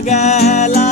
গেলা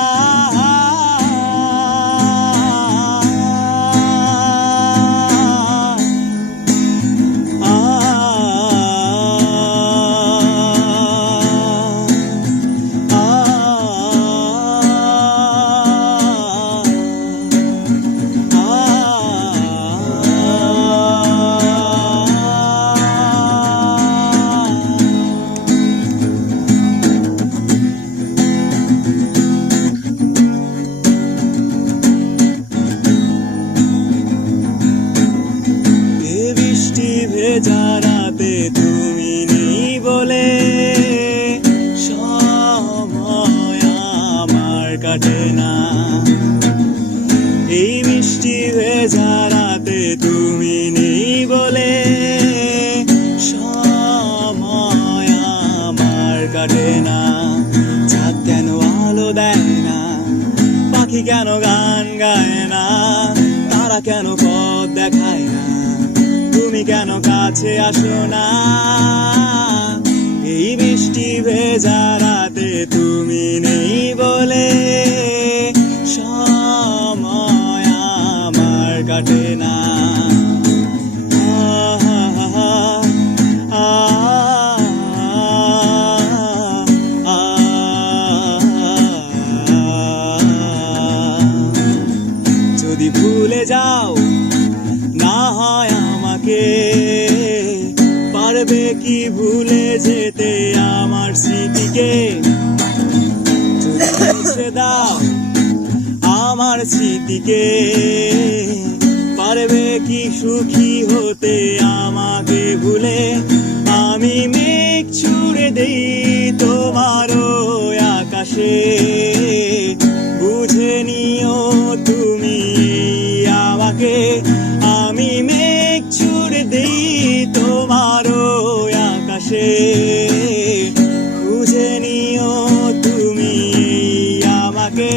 ভেজা রাতে তুমি নেই বলে সময় আমার কাটে না। এই মিষ্টি ভেজা রাতে তুমি নেই বলে সময় আমার কাটে না। চাঁদ কেন আলো দেয় না, পাখি কেন গান গায় না, তারা কেন পথ দেখায় না, তুমি কেন কাছে আসো না। এই বৃষ্টি ভেজা রাতে তুমি নেই বলে সময় আমার কাটে না। যদি ভুলে যাও না হয় আমাকে, পারবে কি ভুলে যেতে আমার স্মৃতিকে। যদি মুছে দাও আমার স্মৃতিকে, পারবে কি সুখী হতে আমাকে ভুলে। আমি মেঘ ছুড়ে দেই তোমারও আকাশে, বুঝে নিও তুমি আমাকে। আমি মেঘ ছুড়ে দেই তোমারও আকাশে, খুঁজে নিও তুমি আমাকে।